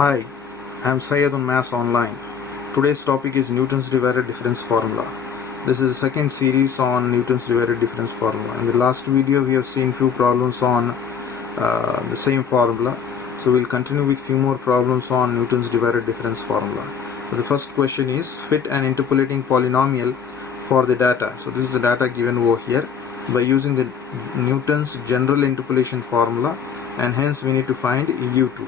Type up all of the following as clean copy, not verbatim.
Hi, I am Syed on Maths Online. Today's topic is Newton's divided difference formula. This is the second series on Newton's divided difference formula. In the last video we have seen few problems on the same formula. So we'll continue with few more problems on Newton's divided difference formula. So the first question is fit an interpolating polynomial for the data. So this is the data given over here by using the Newton's general interpolation formula, and hence we need to find u2.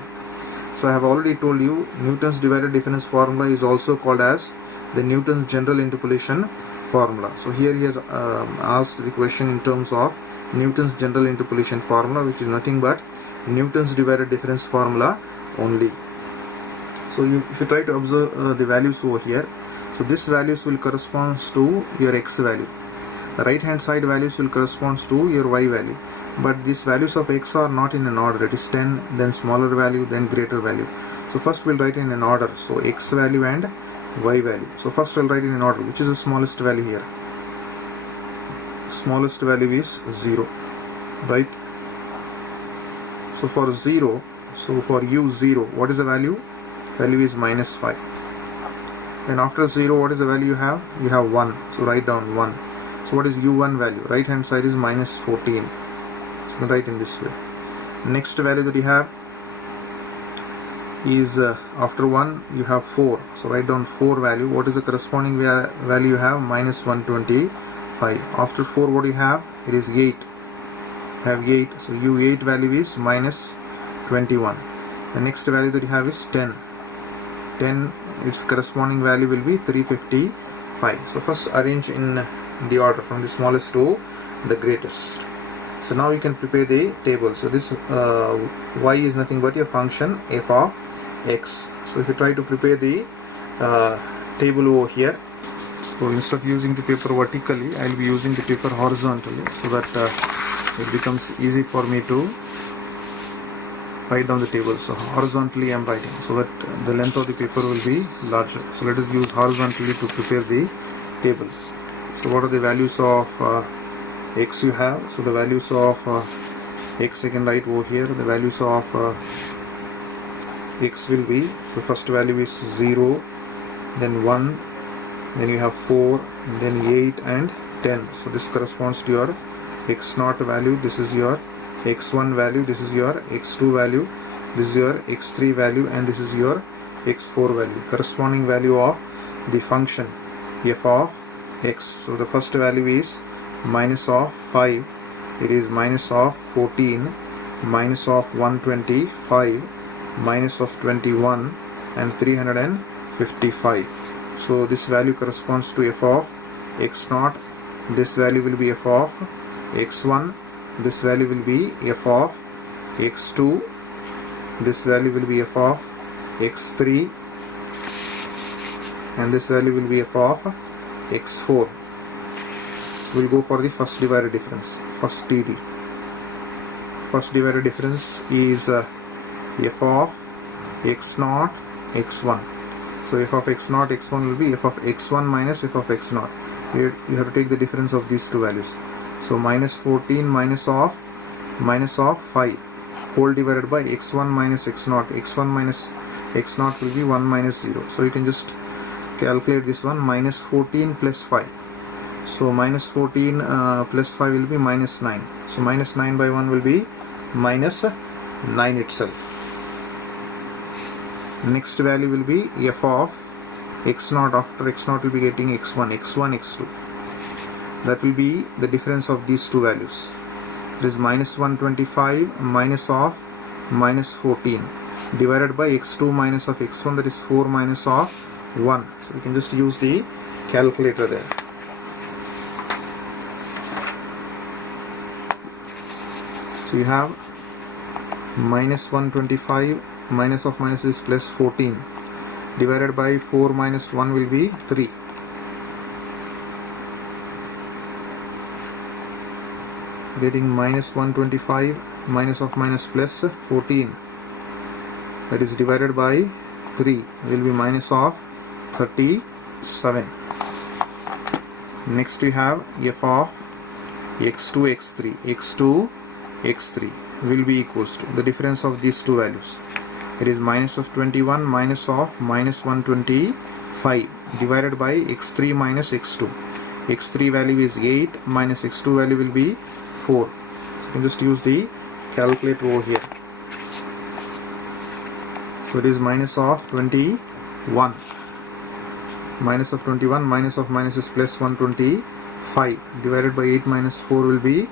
So I have already told you Newton's divided difference formula is also called as the Newton's general interpolation formula. So here he has asked the question in terms of Newton's general interpolation formula, which is nothing but Newton's divided difference formula only. So if you try to observe the values over here, so this values will correspond to your x value. The right hand side values will correspond to your y value. But these values of x are not in an order. It is 10, then smaller value, then greater value. So first we'll write in an order. So x value and y value. So first I'll write in an order. Which is the smallest value here? Smallest value is 0, right? So for 0, so for u0, what is the value? Value is minus 5. Then after 0, what is the value you have? You have 1. So write down 1. So what is u1 value? Right hand side is minus 14. So write in this way. Next value that you have is after 1 you have 4. So write down 4 value. What is the corresponding value you have? Minus 125. After 4 what do you have? It is 8. You have 8. So u8 value is minus 21. The next value that you have is 10. 10, its corresponding value will be 355. So first arrange in the order from the smallest to the greatest. So now you can prepare the table. So this y is nothing but a function f of x. So if you try to prepare the table over here, so instead of using the paper vertically, I will be using the paper horizontally, so that it becomes easy for me to write down the table. So horizontally I am writing, so that the length of the paper will be larger. So let us use horizontally to prepare the table. So what are the values of x you have? So the values of x I can write over here. The values of x will be, so first value is 0, then 1, then you have 4, then 8 and 10. So this corresponds to your x0 value, this is your x1 value, this is your x2 value, this is your x3 value, and this is your x4 value. Corresponding value of the function f of x. So the first value is minus of 5, it is minus of 14, minus of 125, minus of 21, and 355. So this value corresponds to f of x0. This value will be f of x1. This value will be f of x2. This value will be f of x3, and this value will be f of x4. We'll go for the first divided difference, first TD. First divided difference is f of x0, x1. So f of x0, x1 will be f of x1 minus f of x0. Here you have to take the difference of these two values. So minus 14 minus of 5 whole divided by x1 minus x0. x1 minus x0 will be 1 minus 0. So you can just calculate this one. Minus 14 plus 5. So minus 14 plus 5 will be minus 9. So minus 9 by 1 will be minus 9 itself. Next value will be f of x0. After x0 will be getting x1, x2. That will be the difference of these two values. It is minus 125 minus of minus 14 divided by x2 minus of x1, that is 4 minus of 1. So we can just use the calculator there. So you have minus 125 minus of minus is plus 14 divided by 4 minus 1 will be 3. Getting minus 125 minus of minus plus 14, that is divided by 3 will be minus of 37. Next we have f of x2, x3. x2, x3 will be equals to the difference of these two values. it is minus of 21 minus of minus 125 divided by x3 minus x2. x3 value is 8 minus x2 value will be 4. So you can just use the calculator over here. So it is minus of 21. Minus of 21 minus of minus is plus 125 divided by 8 minus 4 will be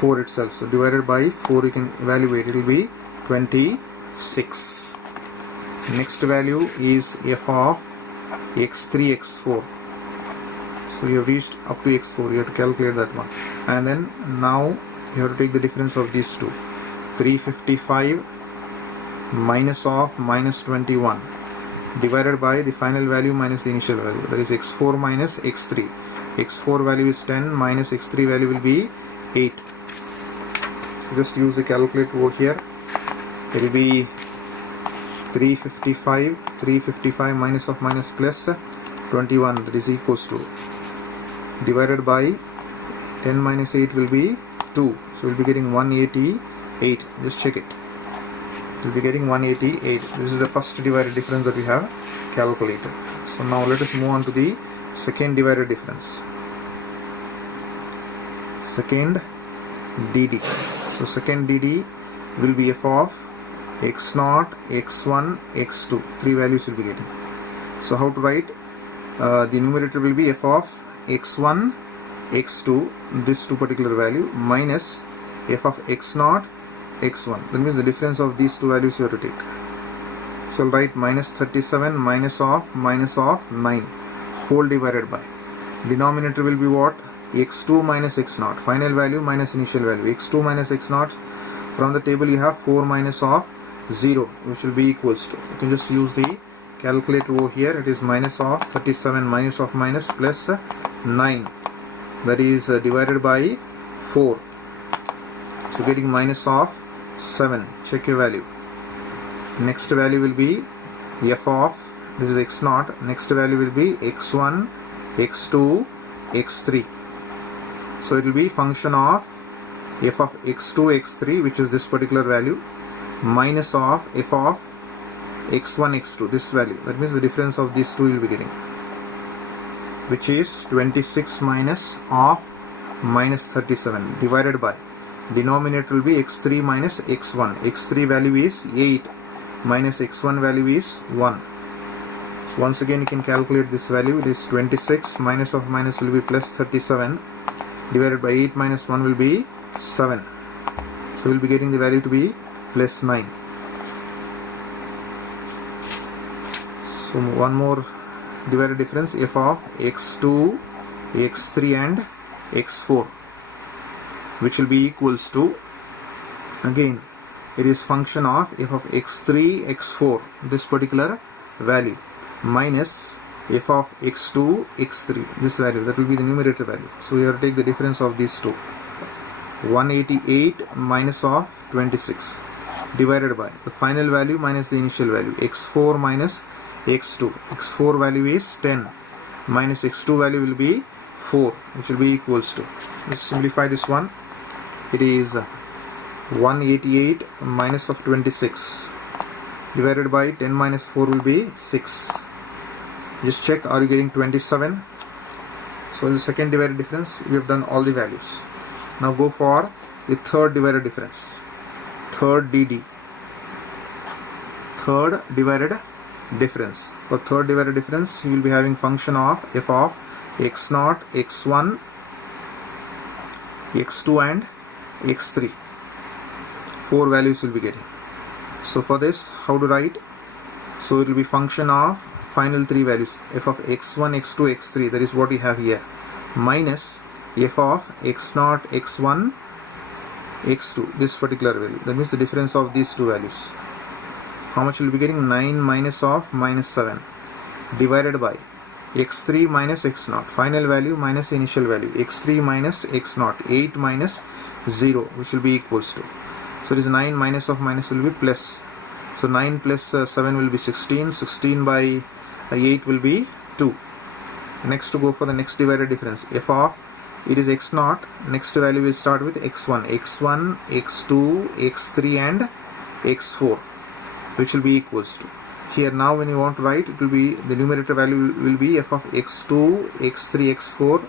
4 itself. So divided by 4 you can evaluate, it will be 26. Next value is f of x3 x4. So you have reached up to x4, you have to calculate that one, and then now you have to take the difference of these two. 355 minus of minus 21 divided by the final value minus the initial value, that is x4 minus x3. x4 value is 10 minus x3 value will be 8. So just use the calculator over here. It will be 355 minus of minus plus 21, that is equals to, divided by 10 minus 8 will be 2. So we'll be getting 188. Just check it. We'll be getting 188. This is the first divided difference that we have calculated. So now let us move on to the second divided difference. Second DD. So second DD will be f of x0, x1, x2. Three values will be getting. So how to write? The numerator will be f of x1, x2, this two particular value, minus f of x0, x1. That means the difference of these two values you have to take. So I'll write minus 37 minus of 9 whole divided by. Denominator will be what? x2 minus x0. Final value minus initial value. x2 minus x0. From the table you have 4 minus of 0, which will be equals to. You can just use the calculator over here. It is minus of 37 minus of minus plus 9. That is divided by 4. So getting minus of 7. Check your value. Next value will be f of, this is x0. Next value will be x1, x2, x3. So it will be function of f of x2, x3, which is this particular value, minus of f of x1, x2, this value. That means the difference of these two you will be getting, which is 26 minus of minus 37 divided by, denominator will be x3 minus x1. x3 value is 8 minus x1 value is 1. So once again you can calculate this value. It is 26 minus of minus will be plus 37 divided by 8 minus 1 will be 7. So we will be getting the value to be plus 9. So one more divided difference, f of x2, x3 and x4, which will be equals to, again it is function of f of x3, x4, this particular value, minus f of x2, x3, this value, that will be the numerator value. So we have to take the difference of these two. 188 minus of 26 divided by the final value minus the initial value, x4 minus x2. x4 value is 10 minus x2 value will be 4, which will be equals to, let's simplify this one. It is 188 minus of 26 divided by 10 minus 4 will be 6. Just check, are you getting 27? So the second divided difference, we have done all the values. Now go for the third divided difference. Third DD. Third divided difference. For third divided difference, you will be having function of f of x0, x1, x2 and x3. 4 values will be getting. So for this, how to write? So it will be function of final 3 values, f of x1, x2, x3, that is what we have here, minus f of x0, x1, x2, this particular value. That means the difference of these two values. How much will be getting? 9 minus of minus 7 divided by x3 minus x0, final value minus initial value, x3 minus x0, 8 minus 0, which will be equals to, so it is 9 minus of minus will be plus. So 9 plus 7 will be 16. 16 by 8 will be 2. Next to go for the next divided difference, f of, it is x0. Next value will start with x1, x2, x3 and x4. which will be equals to. Here now when you want to write, it will be the numerator value will be f of x2, x3, x4,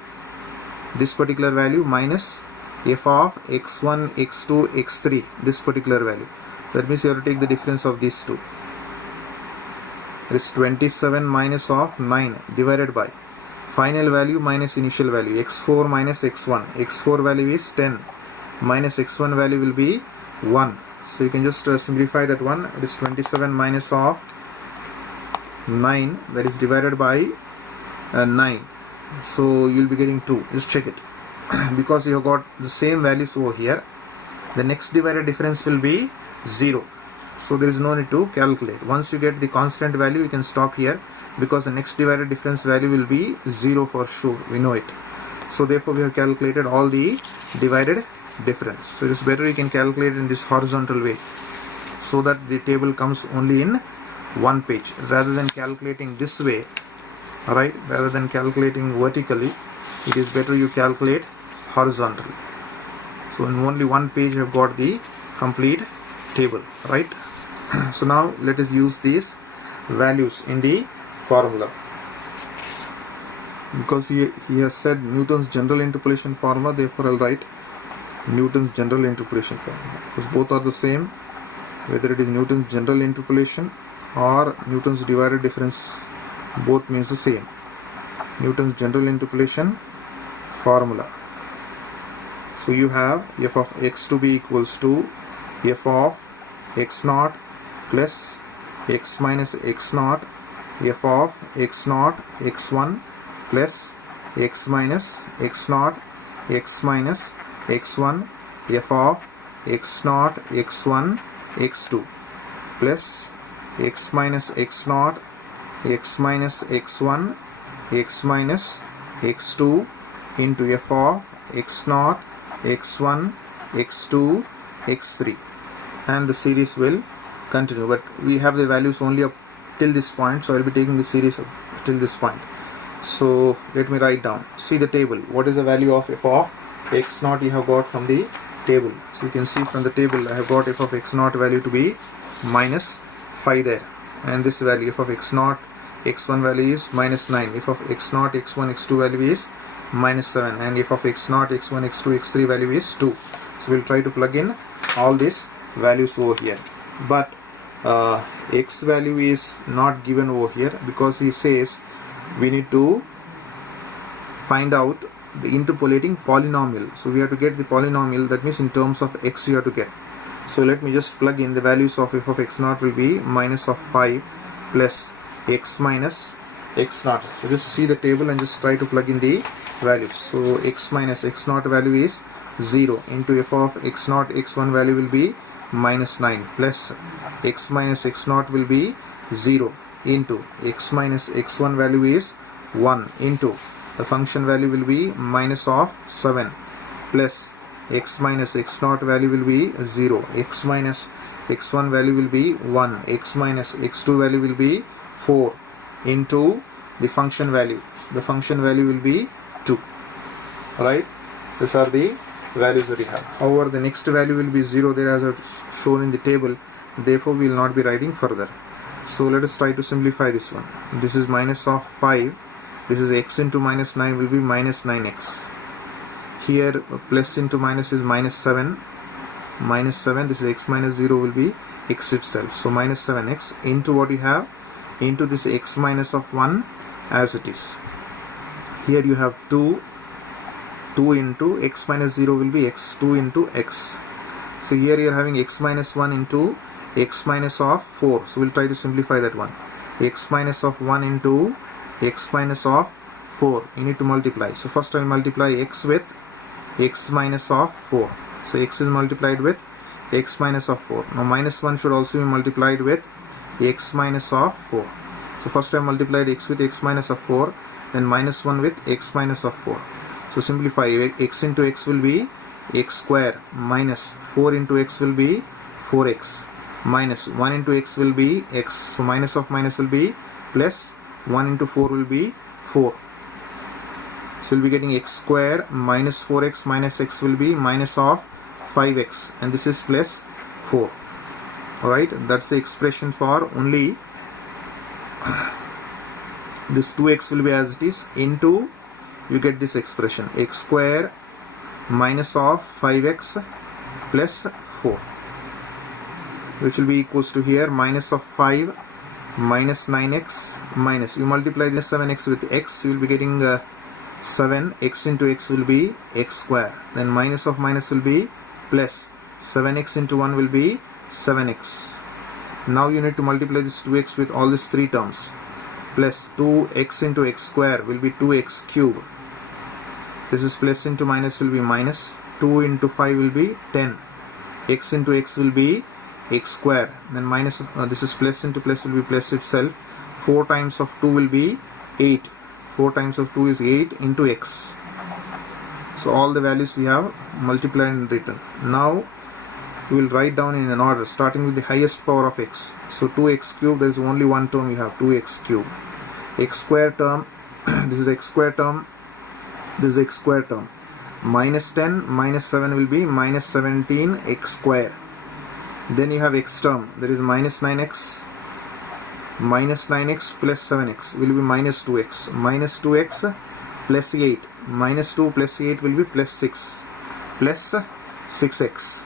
this particular value, minus f of x1, x2, x3, this particular value. That means you have to take the difference of these two. It is 27 minus of 9 divided by final value minus initial value, x4 minus x1. x4 value is 10 minus x1 value will be 1. So you can just simplify that one. It is 27 minus of 9, that is divided by 9. So you will be getting 2. Just check it. Because you have got the same values over here, the next divided difference will be 0. So there is no need to calculate. Once you get the constant value, you can stop here, because the next divided difference value will be 0 for sure. We know it. So therefore we have calculated all the divided difference. So it is better you can calculate in this horizontal way, so that the table comes only in one page, rather than calculating this way. Alright, rather than calculating vertically, it is better you calculate horizontally. So in only one page you have got the complete table, right? So now let us use these values in the formula. Because he has said Newton's general interpolation formula, therefore I'll write Newton's general interpolation formula, because both are the same, whether it is Newton's general interpolation or Newton's divided difference, both means the same. Newton's general interpolation formula. So you have f of x to be equals to f of x naught plus x minus x naught, f of x naught x1 plus x minus x naught x minus x1, f of x naught x1 x2 plus x minus x naught x minus x1 x minus x2 into f of x naught x1 x2 x3, and the series will continue. But we have the values only up till this point, so I will be taking the series up till this point. So let me write down. See the table. What is the value of f of x naught you have got from the table? So you can see from the table I have got f of x naught value to be minus 5 there, and this value f of x naught x1 value is minus 9, f of x naught x1 x2 value is minus 7, and f of x naught x1 x2 x3 value is 2. So we'll try to plug in all these values over here, but x value is not given over here, because he says we need to find out the interpolating polynomial. So we have to get the polynomial, that means in terms of x you have to get. So let me just plug in the values of f of x naught will be minus of 5 plus x minus x naught. So just see the table and just try to plug in the values. So x minus x naught value is 0 into f of x naught x1 value will be minus 9 plus x minus x naught will be 0 into x minus x1 value is 1 into the function value will be minus of 7 plus x minus x naught value will be 0, x minus x1 value will be 1, x minus x2 value will be 4 into the function value. The function value will be 2. Alright, these are the values that we have. However, the next value will be 0 there as I've shown in the table, therefore we will not be writing further. So let us try to simplify this one. This is minus of 5, this is x into minus 9 will be minus 9x. Here plus into minus is minus 7, this is x minus 0 will be x itself. So minus 7x into what you have, into this x minus of 1 as it is. Here you have 2 into x minus 0 will be x, 2 into x. So here you are having x minus 1 into x minus of 4. So we'll try to simplify that one. X minus of 1 into x minus of 4. You need to multiply. So first I will multiply x with x minus of 4. So x is multiplied with x minus of 4. Now minus 1 should also be multiplied with x minus of 4. So first I multiplied x with x minus of 4, then minus 1 with x minus of 4. So simplify, x into x will be x square, minus 4 into x will be 4x, minus 1 into x will be x. So minus of minus will be plus, 1 into 4 will be 4. So we'll be getting x square minus 4x minus x will be minus of 5x, and this is plus 4. Alright, that's the expression for only this 2x will be as it is, into you get this expression x square minus of 5x plus 4, which will be equals to here minus of 5 minus 9x minus, you multiply this 7x with x, you will be getting 7, x into x will be x square, then minus of minus will be plus, 7x into 1 will be 7x. Now you need to multiply this 2x with all these three terms, plus 2x into x square will be 2x cube, this is plus into minus will be minus, 2 into 5 will be 10, x into x will be x square, then minus this is plus into plus will be plus itself, 4 times of 2 will be 8, 4 times of 2 is 8 into x. So all the values we have multiplied and written. Now we will write down in an order starting with the highest power of x. So 2x cube, there is only one term we have, 2x cube. X square term, this is x square term, this is x square term. Minus 10 minus 7 will be minus 17 x square. Then you have x term, there is minus 9x, minus 9x plus 7x will be minus 2x, minus 2x plus 8, minus 2 plus 8 will be plus 6, plus 6x.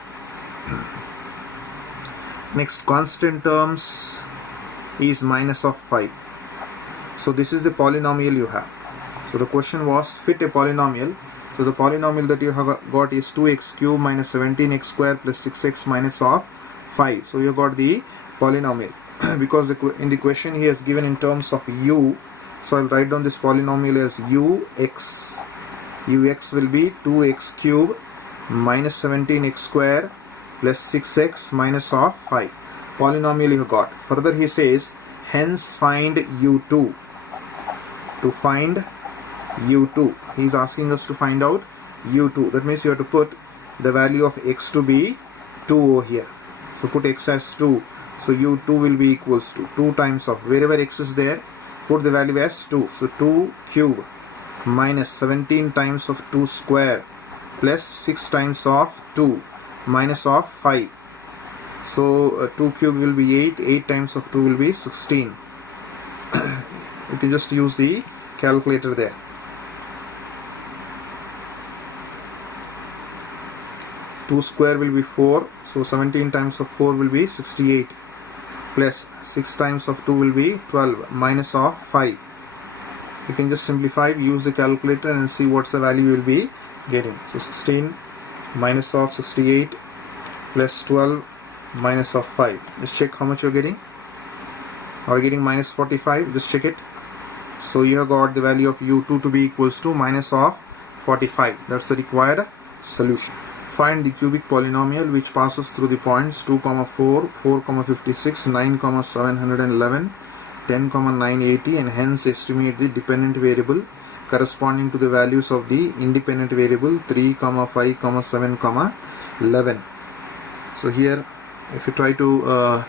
Next, constant terms is minus of 5. So this is the polynomial you have. So the question was fit a polynomial. So the polynomial that you have got is 2x cube minus 17x square plus 6x minus of 5. So you got the polynomial because in the question he has given in terms of u. So I'll write down this polynomial as ux. Ux will be 2x cube minus 17x square plus 6x minus of 5. Polynomial you got. Further he says, hence find u2. To find u2, he is asking us to find out u2. That means you have to put the value of x to be 2 over here. So put x as 2. So u2 will be equals to 2 times of wherever x is there, put the value as 2. So 2 cube minus 17 times of 2 square plus 6 times of 2 minus of 5. So 2 cube will be 8, 8 times of 2 will be 16. You can just use the calculator there. Two square will be 4, so 17 times of 4 will be 68, plus 6 times of 2 will be 12, minus of 5. You can just simplify, use the calculator and see what's the value you will be getting. So 16 minus of 68 plus 12 minus of 5. Just check how much you're getting. Are you getting minus 45? Just check it. So you have got the value of u2 to be equals to minus of 45. That's the required solution. Find the cubic polynomial which passes through the points 2, 4, 4, 56, 9, 711, 10, 980 and hence estimate the dependent variable corresponding to the values of the independent variable 3, 5, 7, 11. So here if you try to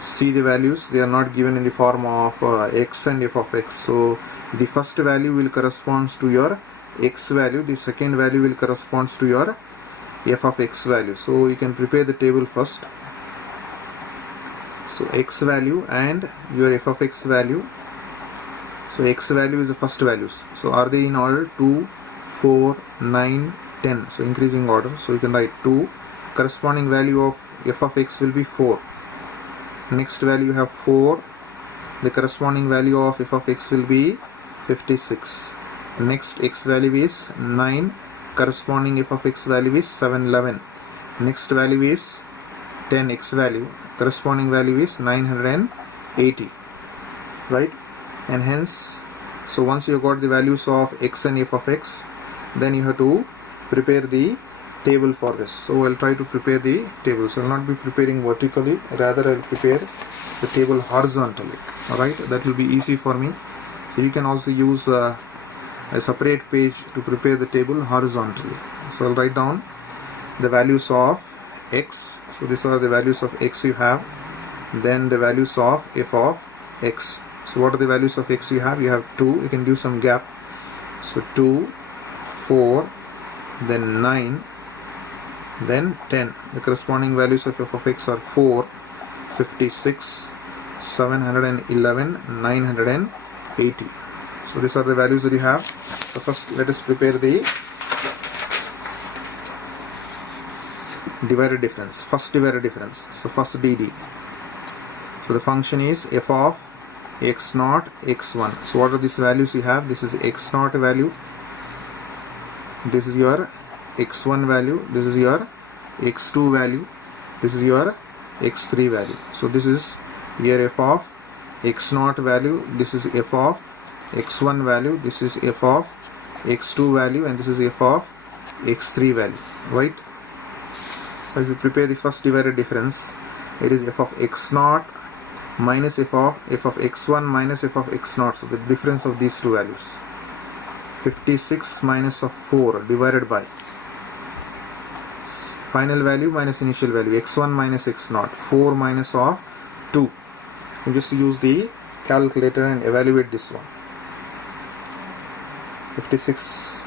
see the values, they are not given in the form of x and f of x. So the first value will correspond to your x value, the second value will correspond to your f of x value. So you can prepare the table first. So x value and your f of x value. So x value is the first values. So are they in order? 2, 4, 9, 10. So increasing order. So you can write 2. Corresponding value of f of x will be 4. Next value you have 4. The corresponding value of f of x will be 56. Next x value is 9. Corresponding f of x value is 711. Next value is 10 x value. Corresponding value is 980. Right? And hence, so once you got the values of x and f of x, then you have to prepare the table for this. So I'll try to prepare the table. So I'll not be preparing vertically, rather I'll prepare the table horizontally. Alright, that will be easy for me. You can also use a separate page to prepare the table horizontally. So I'll write down the values of x. So these are the values of x you have. Then the values of f of x. So what are the values of x you have? You have 2. You can give some gap. So 2, 4, then 9, then 10. The corresponding values of f of x are 4, 56, 711, 980. So these are the values that you have. So first let us prepare the divided difference, first divided difference. So first DD. So the function is f of x0, x1. So what are these values you have? This is x0 value, this is your x1 value, this is your x2 value, this is your x3 value. So this is here f of x0 value, this is f of x1 value, this is f of x2 value, and this is f of x3 value, right? So if you prepare the first divided difference, it is f of x0 minus f of x1 minus f of x0. So the difference of these two values, 56 minus of 4 divided by final value minus initial value, x1 minus x0, 4 minus of 2. You just use the calculator and evaluate this one. 56,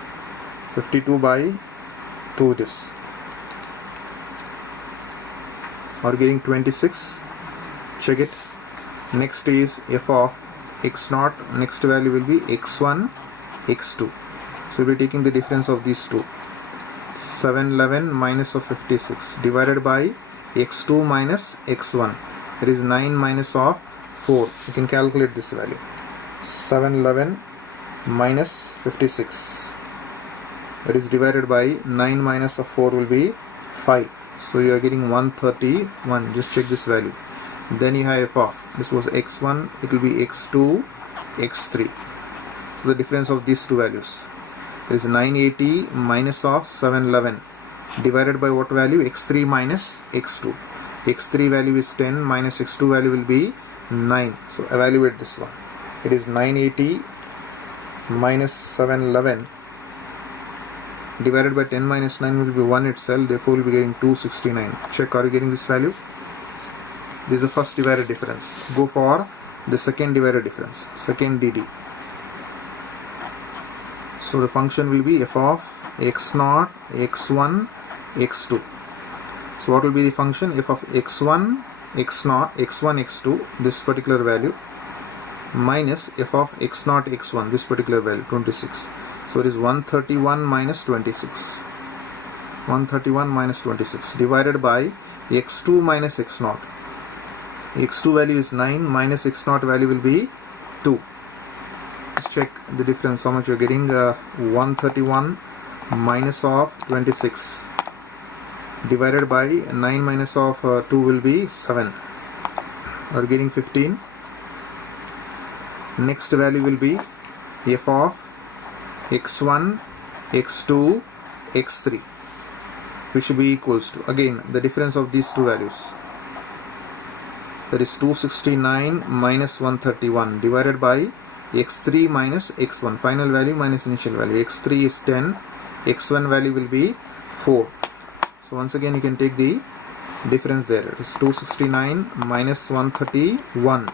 52 by 2 this. Are getting 26. Check it. Next is f of x0. Next value will be x1, x2. So we'll be taking the difference of these two. 711 minus of 56 divided by x2 minus x1. That is 9 minus of 4. You can calculate this value. 711 minus 56. That is divided by 9 minus of 4 will be 5. So you are getting 131. Just check this value. Then you have f of, this was x1, it will be x2, x3. So the difference of these two values is 980 minus of 711 divided by what value? x3 minus x2. x3 value is 10 minus x2 value will be 9. So evaluate this one. It is 980 minus 711 divided by 10 minus 9 will be 1 itself, therefore we will be getting 269. Check, are you getting this value? This is the first divided difference. Go for the second divided difference, second DD. So the function will be f of x0, x1, x2. So what will be the function? F of x1, x0, x1, x2, this particular value, minus f of x0, x1, this particular value, 26. So it is 131 minus 26. 131 minus 26 divided by x2 minus x0. x2 value is 9 minus x0 value will be 2. Let's check the difference, how much you are getting. 131 minus of 26 divided by 9 minus of 2 will be 7. You are getting 15. Next value will be f of x1, x2, x3, which should be equals to, again, the difference of these two values. That is 269 minus 131 divided by x3 minus x1, final value minus initial value. x3 is 10, x1 value will be 4. So once again you can take the difference there. It is 269 minus 131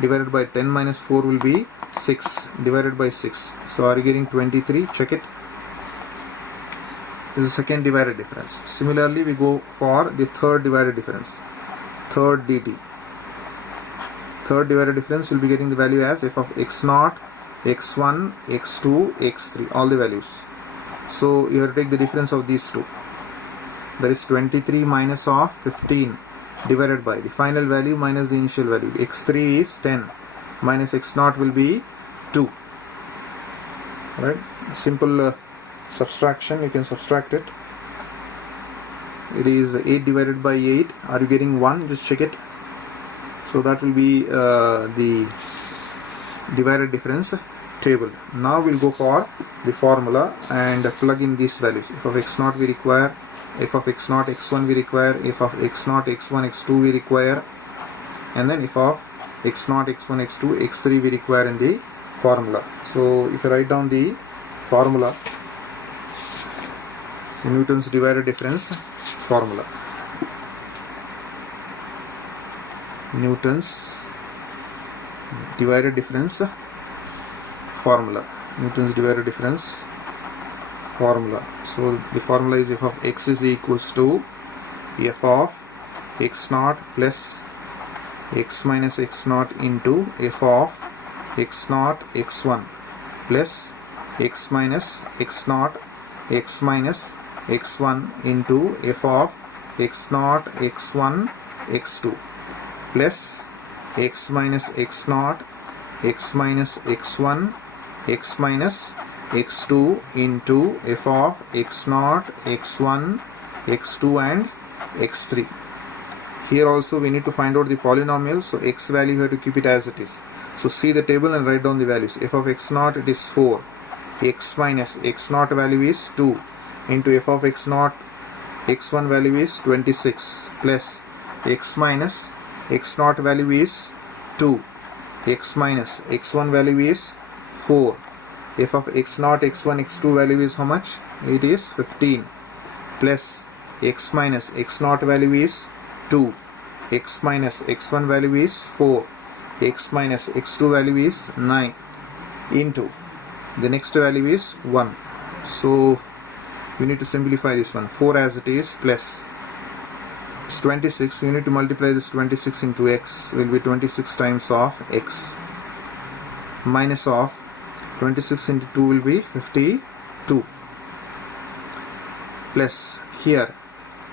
divided by 10 minus 4 will be 6 divided by 6. So are you getting 23? Check it. This is the second divided difference. Similarly we go for the third divided difference, third DD. Third divided difference will be getting the value as f of x0, x1, x2, x3, all the values. So you have to take the difference of these two. That is 23 minus of 15 divided by the final value minus the initial value. x3 is 10 minus x0 will be 2. Right? Simple subtraction, you can subtract it. It is 8 divided by 8. Are you getting 1? Just check it. So that will be the divided difference table. Now we'll go for the formula and plug in these values. F of x0 we require, f of x0, x1 we require, f of x0, x1, x2 we require, and then f of x0, x1, x2, x3 we require in the formula. So if you write down the formula, Newton's divided difference formula. Newton's divided difference formula. Newton's divided difference formula. So the formula is f of x is equals to f of x0 plus x minus x naught into f of x naught x1 plus x minus x naught x minus x1 into f of x naught x1 x2 plus x minus x naught x minus x1 x minus x2 into f of x naught x1 x2 and x3. Here also we need to find out the polynomial, so x value you have to keep it as it is. So see the table and write down the values. F of x naught, it is 4, x minus x naught value is 2 into f of x naught x1 value is 26 plus x minus x naught value is 2, x minus x1 value is 4, f of x naught x1 x2 value is how much? It is 15 plus x minus x naught value is 2, x minus x1 value is 4, x minus x2 value is 9 into the next value is 1. So we need to simplify this one. 4 as it is plus it's 26. You need to multiply this 26 into x, will be 26 times of x minus of 26 into 2 will be 52 plus here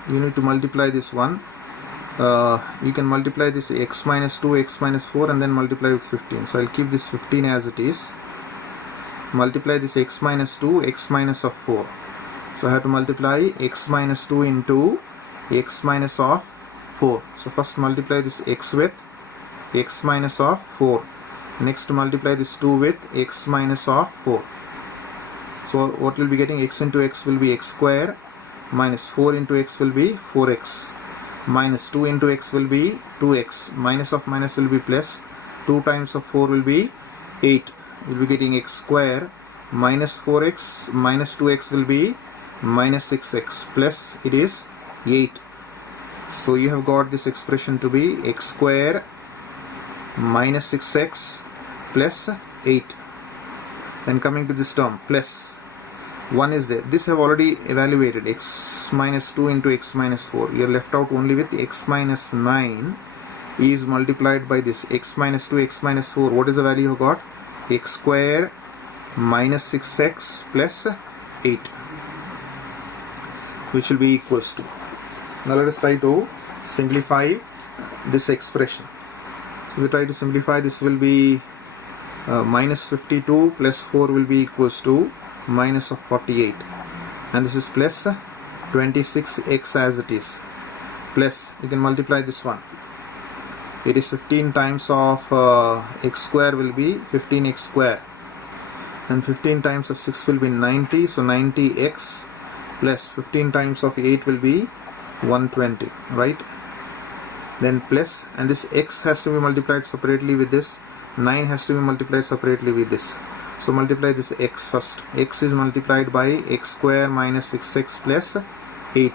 you need to multiply this one. You can multiply this x minus 2, x minus 4 and then multiply with 15. So I'll keep this 15 as it is. Multiply this x minus 2, x minus of 4. So I have to multiply x minus 2 into x minus of 4. So first multiply this x with x minus of 4. Next multiply this 2 with x minus of 4. So what will be getting? X into x will be x square minus 4 into x will be 4x minus 2 into x will be 2x, minus of minus will be plus, 2 times of 4 will be 8. You will be getting x square minus 4x minus 2x will be minus 6x plus it is 8. So you have got this expression to be x square minus 6x plus 8. Then coming to this term plus 1 is there. This have already evaluated, x minus 2 into x minus 4. You are left out only with x minus 9 is multiplied by this x minus 2, x minus 4. What is the value you got? X square minus 6x plus 8, which will be equals to. Now let us try to simplify this expression. If we try to simplify, this will be minus 52 plus 4 will be equals to minus of 48, and this is plus 26x as it is, plus you can multiply this one. It is 15 times of x square will be 15x square, and 15 times of 6 will be 90, so 90x plus 15 times of 8 will be 120, right? Then plus, and this x has to be multiplied separately with this, 9 has to be multiplied separately with this. So multiply this x first. X is multiplied by x square minus 6x plus 8.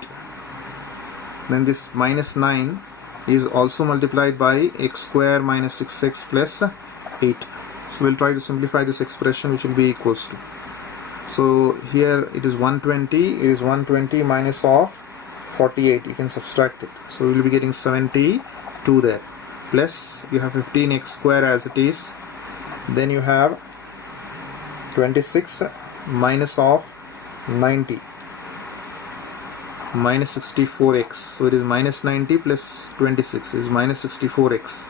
Then this minus 9 is also multiplied by x square minus 6x plus 8. So we'll try to simplify this expression, which will be equals to. So here it is 120. It is 120 minus of 48. You can subtract it. So we will be getting 72 there. Plus you have 15x square as it is. Then you have 26 minus of 90 minus 64x. So it is minus 90 plus 26 is minus 64x.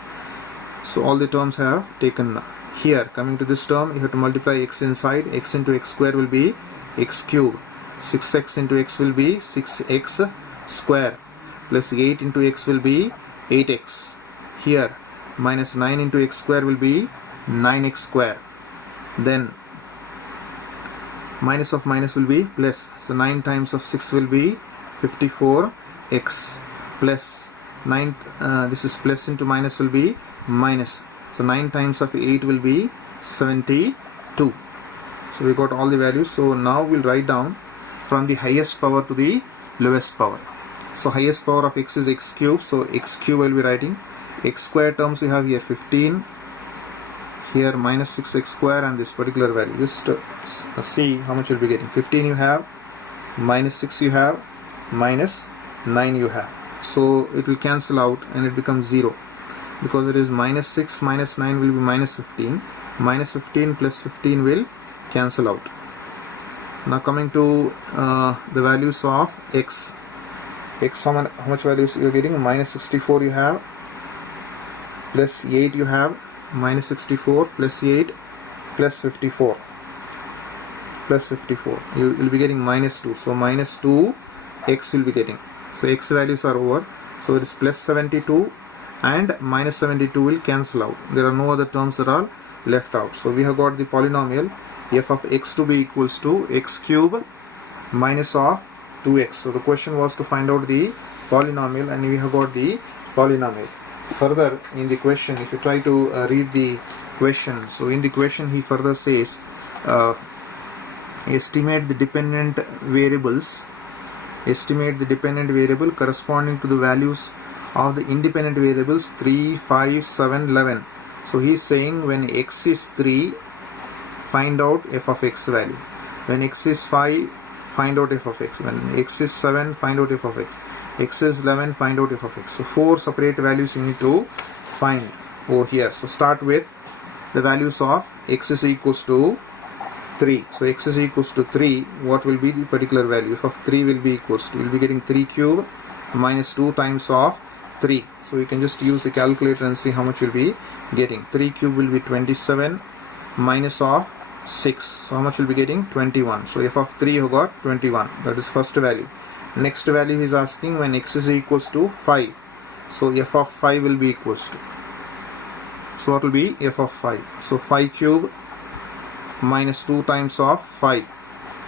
So all the terms have taken. Here coming to this term, you have to multiply x inside. X into x square will be x cube. 6x into x will be 6x square plus 8 into x will be 8x. Here minus 9 into x square will be 9x square. Then minus of minus will be plus, so 9 times of 6 will be 54x plus 9, this is plus into minus will be minus, so 9 times of 8 will be 72. So we got all the values. So now we'll write down from the highest power to the lowest power. So highest power of x is x cube, so x cube will be writing. X square terms we have here 15, here minus 6x square, and this particular value. Just see how much you'll be getting. 15 you have, minus 6 you have, minus 9 you have. So it will cancel out and it becomes 0. because it is minus 6 minus 9 will be minus 15. Minus 15 plus 15 will cancel out. Now coming to the values of x. X, how much values you are getting? Minus 64 you have, plus 8 you have, minus 64 plus 8 plus 54. Plus 54. You will be getting minus 2. So minus 2 x will be getting. So x values are over. So it is plus 72 and minus 72 will cancel out. There are no other terms that are left out. So we have got the polynomial f of x to be equals to x cube minus of 2x. So the question was to find out the polynomial, and we have got the polynomial. Further in the question, if you try to read the question, so in the question he further says estimate the dependent variables, estimate the dependent variable corresponding to the values of the independent variables 3, 5, 7, 11. So he is saying when x is 3, find out f of x value. When x is 5, find out f of x. When x is 7, find out f of x. X is 11, find out f of x. So 4 separate values you need to find over here. So start with the values of x is equals to 3. So x is equals to 3. What will be the particular value? F of 3 will be equals to, we will be getting 3 cube minus 2 times of 3. So you can just use the calculator and see how much you'll be getting. 3 cube will be 27 minus of 6. So how much will be getting? 21. So f of 3 you got 21. That is first value. Next value is asking when x is equals to 5. So f of 5 will be equals to. So what will be f of 5? So 5 cube minus 2 times of 5.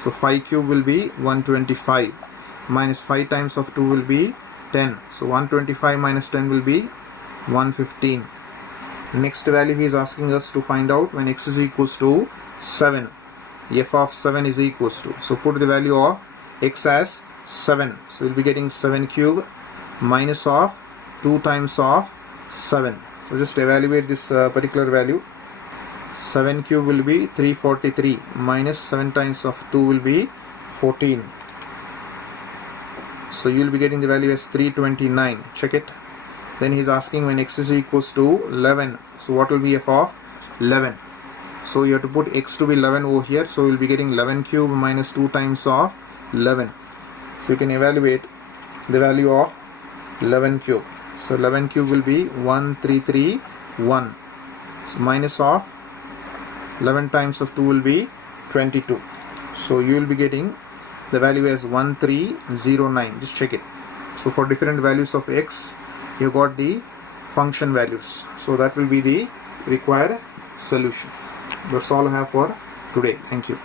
So 5 cube will be 125. Minus 5 times of 2 will be 10. So 125 minus 10 will be 115. Next value he is asking us to find out when x is equals to 7. F of 7 is equals to. So put the value of x as 7. So we'll be getting 7 cube minus of 2 times of 7. So just evaluate this particular value. 7 cube will be 343 minus 7 times of 2 will be 14. So you will be getting the value as 329. Check it. Then he is asking when x is equals to 11. So what will be f of 11? So you have to put x to be 11 over here. So we will be getting 11 cube minus 2 times of 11. So you can evaluate the value of 11 cube. So 11 cube will be 1331. So minus of 11 times of 2 will be 22. So you will be getting the value as 1309. Just check it. So for different values of x, you got the function values. So that will be the required solution. That's all I have for today. Thank you.